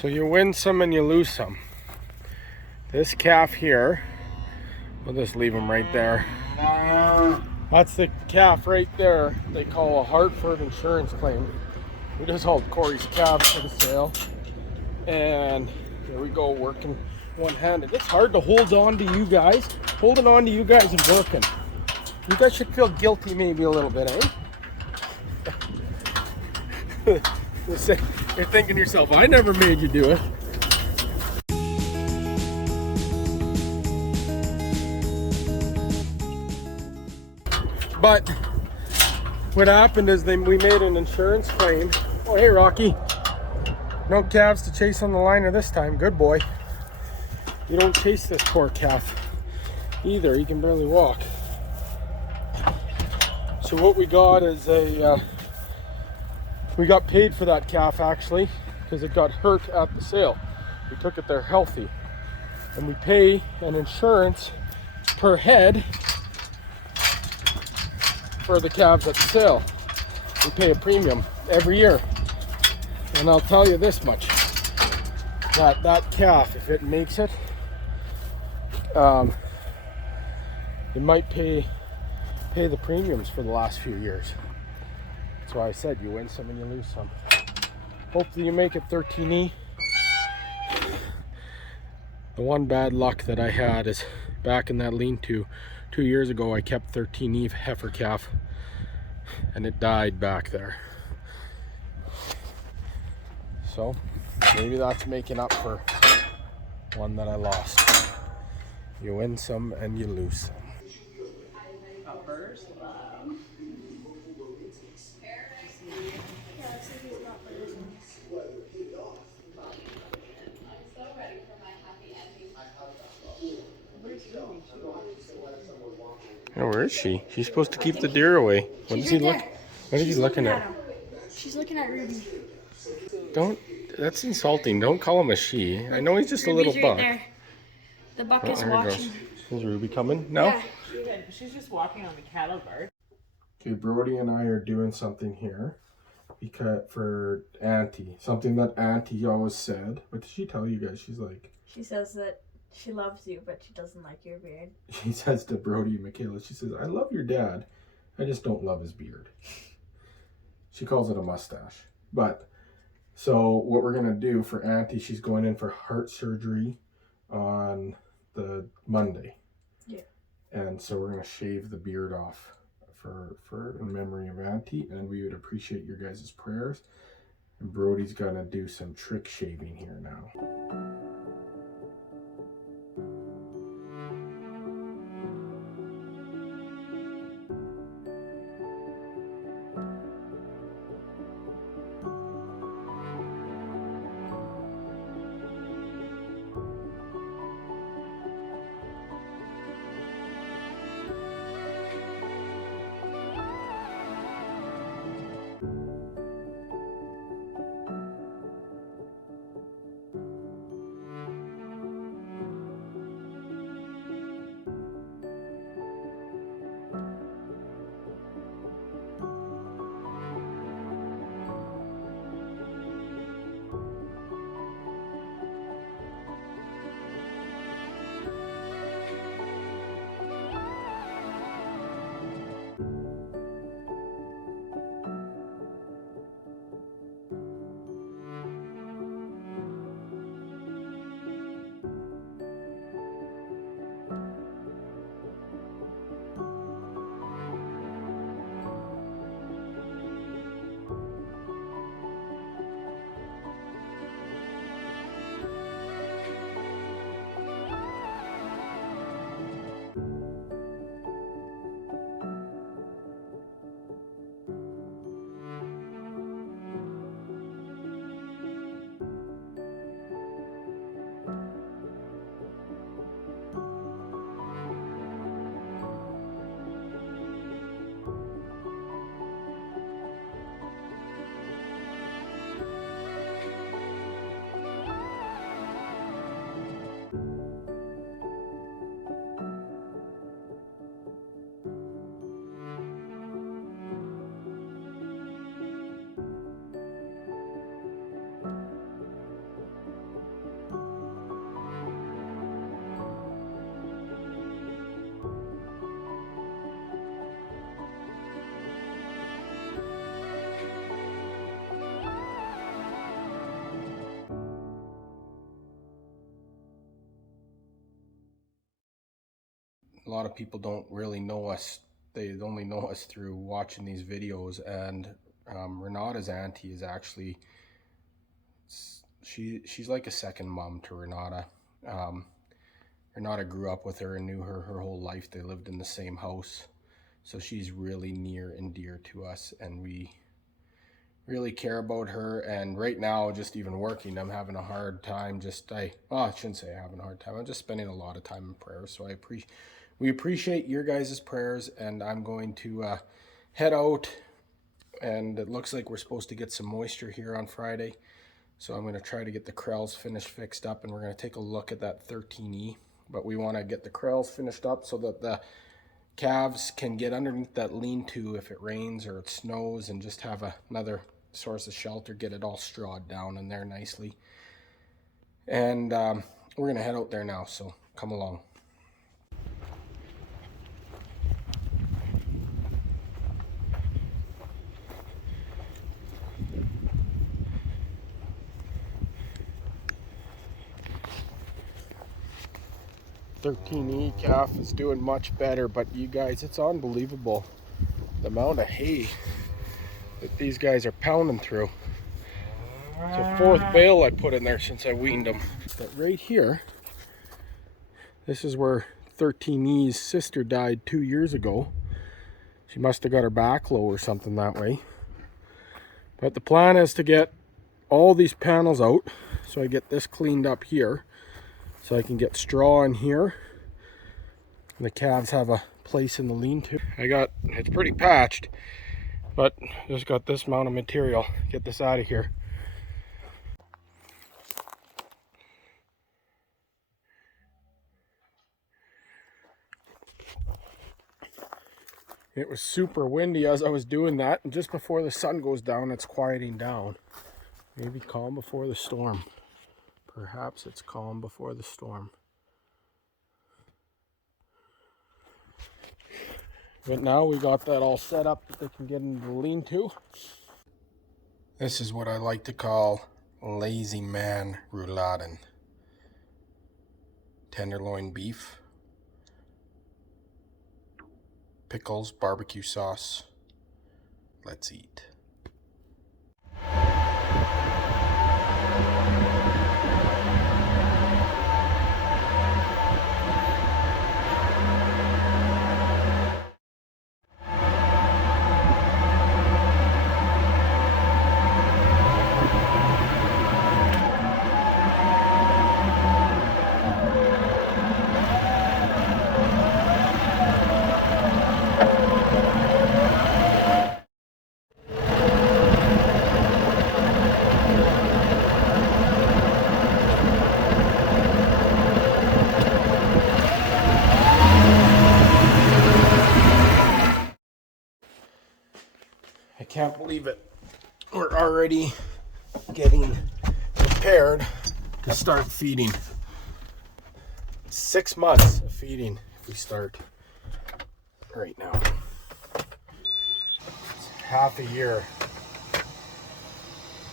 So you win some and you lose some. This calf here, we'll just leave him right there. That's the calf right there they call a Hartford insurance claim. We just hauled Corey's calf to the sale. And there we go, working one-handed. It's hard to hold on to you guys. Holding on to you guys and working. You guys should feel guilty maybe a little bit, eh? You're thinking to yourself, I never made you do it. But what happened is we made an insurance claim. Oh, hey, Rocky. No calves to chase on the liner this time. Good boy. You don't chase this poor calf either. He can barely walk. So what we got is we got paid for that calf actually because it got hurt at the sale. We took it there healthy. And we pay an insurance per head for the calves at the sale. We pay a premium every year. And I'll tell you this much, that calf, if it makes it, it might pay the premiums for the last few years. That's why I said you win some and you lose some. Hopefully you make it 13E. The one bad luck that I had is back in that lean-to 2 years ago, I kept 13E heifer calf and it died back there. So maybe that's making up for one that I lost. You win some and you lose some. Uppers. Oh, where is she? She's supposed to keep the deer away. What is he looking? What is he looking at? She's looking at Ruby. Don't. That's insulting. Don't call him a she. I know he's just a little Ruby's buck. right there. The buck Oh, is there he watching. goes. Is Ruby coming? No? Yeah. She's just walking on the cattle guard. Okay, Brody and I are doing something here because for Auntie. Something that Auntie always said. What did she tell you guys? She's like... She says that she loves you, but she doesn't like your beard. She says to Brody and Michaela, she says, I love your dad. I just don't love his beard. She calls it a mustache. But, so what we're going to do for Auntie, she's going in for heart surgery on the Monday. Yeah. And so we're going to shave the beard off for in memory of Auntie, and we would appreciate your guys' prayers. And Brody's going to do some trick shaving here now. a lot of people don't really know us. They only know us through watching these videos. And Renata's auntie is actually, she's like a second mom to Renata. Renata grew up with her and knew her whole life. They lived in the same house. So she's really near and dear to us, and we really care about her. And right now, just even working, I'm having a hard time. I shouldn't say having a hard time. I'm just spending a lot of time in prayer. So we appreciate your guys' prayers, and I'm going to head out. And it looks like we're supposed to get some moisture here on Friday. So I'm going to try to get the corrals fixed up, and we're going to take a look at that 13E. But we want to get the corrals finished up so that the calves can get underneath that lean-to if it rains or it snows, and just have another source of shelter, get it all strawed down in there nicely. And we're going to head out there now, so come along. "13E calf is doing much better, but you guys, it's unbelievable the amount of hay that these guys are pounding through. It's the fourth bale I put in there since I weaned them. But right here, this is where 13E's sister died 2 years ago. She must have got her back low or something that way. But the plan is to get all these panels out, so I get this cleaned up here, so I can get straw in here. And the calves have a place in the lean-to. It's pretty patched, but just got this amount of material. Get this out of here. It was super windy as I was doing that, and just before the sun goes down, it's quieting down. Maybe calm before the storm. Perhaps it's calm before the storm. But now we got that all set up that they can get into the lean-to. This is what I like to call lazy man rouladen. Tenderloin beef, pickles, barbecue sauce. Let's eat. I can't believe it. We're already getting prepared to start feeding. 6 months of feeding if we start right now. It's half a year.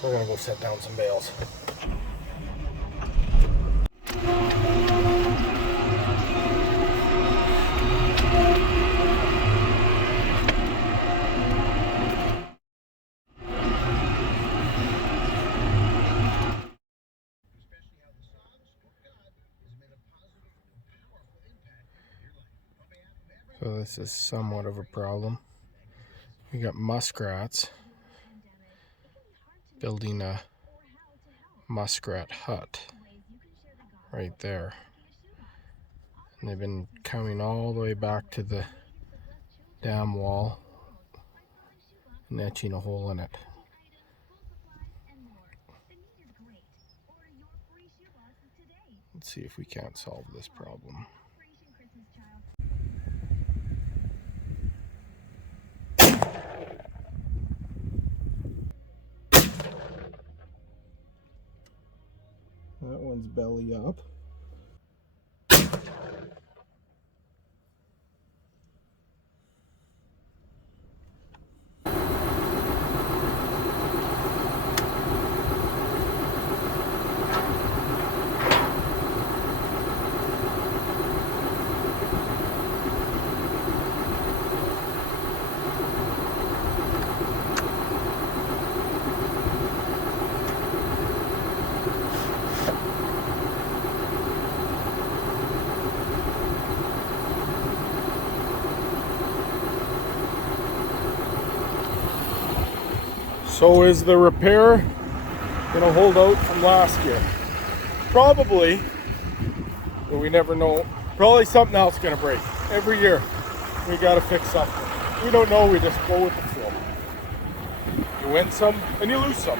We're gonna go set down some bales. So this is somewhat of a problem. We got muskrats building a muskrat hut right there. And they've been coming all the way back to the dam wall and etching a hole in it. Let's see if we can't solve this problem. That one's belly up. So is the repair gonna hold out from last year? Probably, but we never know. Probably something else gonna break. Every year we gotta fix something. We don't know, we just go with the flow. You win some and you lose some.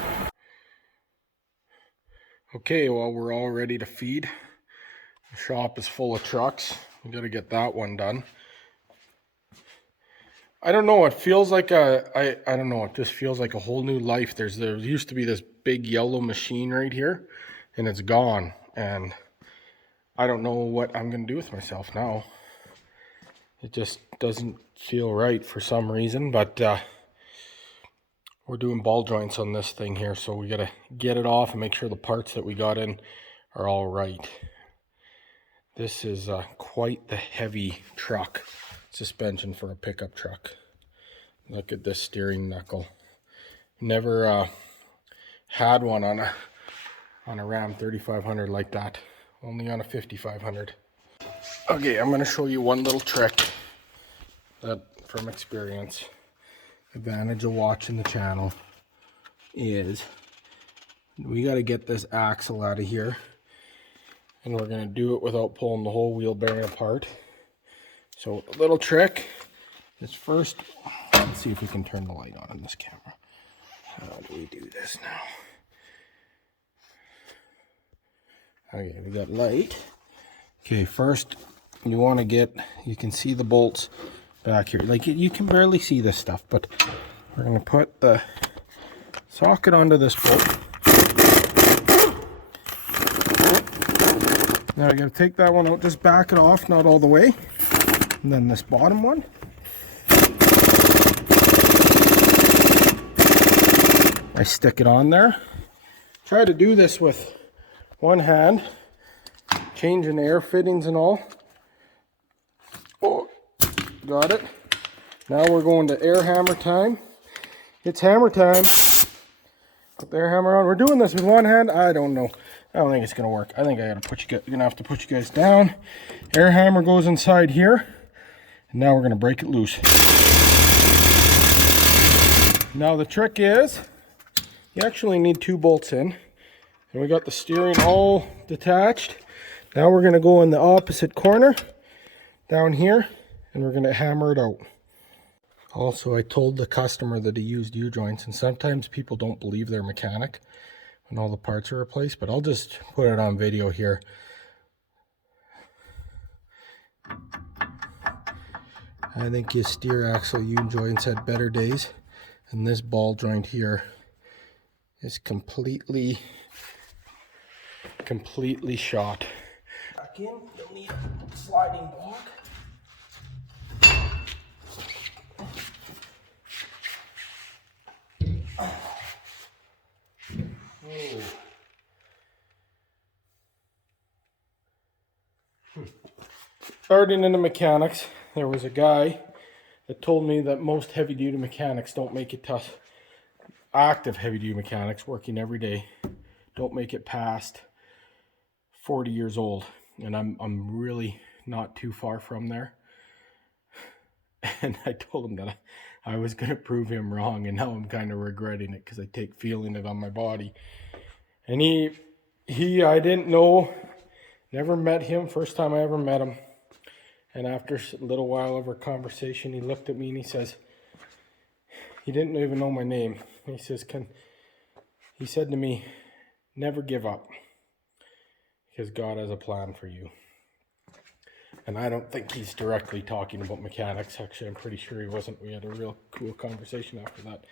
Okay, well, we're all ready to feed. The shop is full of trucks. We gotta get that one done. I don't know, it feels like I don't know, it just feels like a whole new life. There used to be this big yellow machine right here, and it's gone. And I don't know what I'm gonna do with myself now. It just doesn't feel right for some reason, but we're doing ball joints on this thing here, so we gotta get it off and make sure the parts that we got in are all right. This is quite the heavy truck. Suspension for a pickup truck. Look at this steering knuckle. Never had one on a Ram 3500 like that. Only on a 5500. Okay, I'm going to show you one little trick that from experience. Advantage of watching the channel is we got to get this axle out of here, and we're going to do it without pulling the whole wheel bearing apart. So a little trick is first, let's see if we can turn the light on this camera. How do we do this now? Okay, we got light. Okay, first you want to get, you can see the bolts back here. Like you can barely see this stuff, but we're going to put the socket onto this bolt. Now I got to take that one out, just back it off, not all the way. And then this bottom one. I stick it on there. Try to do this with one hand, changing air fittings and all. Oh, got it. Now we're going to air hammer time. It's hammer time. Put the air hammer on. We're doing this with one hand. I don't know. I don't think it's gonna work. I think I gotta gonna have to put you guys down. Air hammer goes inside here. And now we're going to break it loose. Now the trick is, you actually need 2 bolts in. And we got the steering all detached. Now we're going to go in the opposite corner, down here, and we're going to hammer it out. Also, I told the customer that he used U-joints, and sometimes people don't believe their mechanic when all the parts are replaced, but I'll just put it on video here. I think his steer axle U-joints had better days, and this ball joint here is completely shot. Back in, you'll need a sliding block. Oh. Starting into mechanics, there was a guy that told me that most heavy-duty mechanics don't make it to active heavy-duty mechanics working every day don't make it past 40 years old, and I'm really not too far from there. And I told him that I was going to prove him wrong, and now I'm kind of regretting it because I take feeling it on my body. And I didn't know, never met him, first time I ever met him. And after a little while of our conversation, he looked at me and he says, he didn't even know my name. He says, he said to me, never give up, because God has a plan for you. And I don't think he's directly talking about mechanics. Actually, I'm pretty sure he wasn't. We had a real cool conversation after that.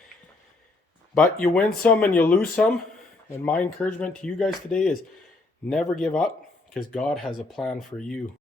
But you win some and you lose some. And my encouragement to you guys today is never give up, because God has a plan for you.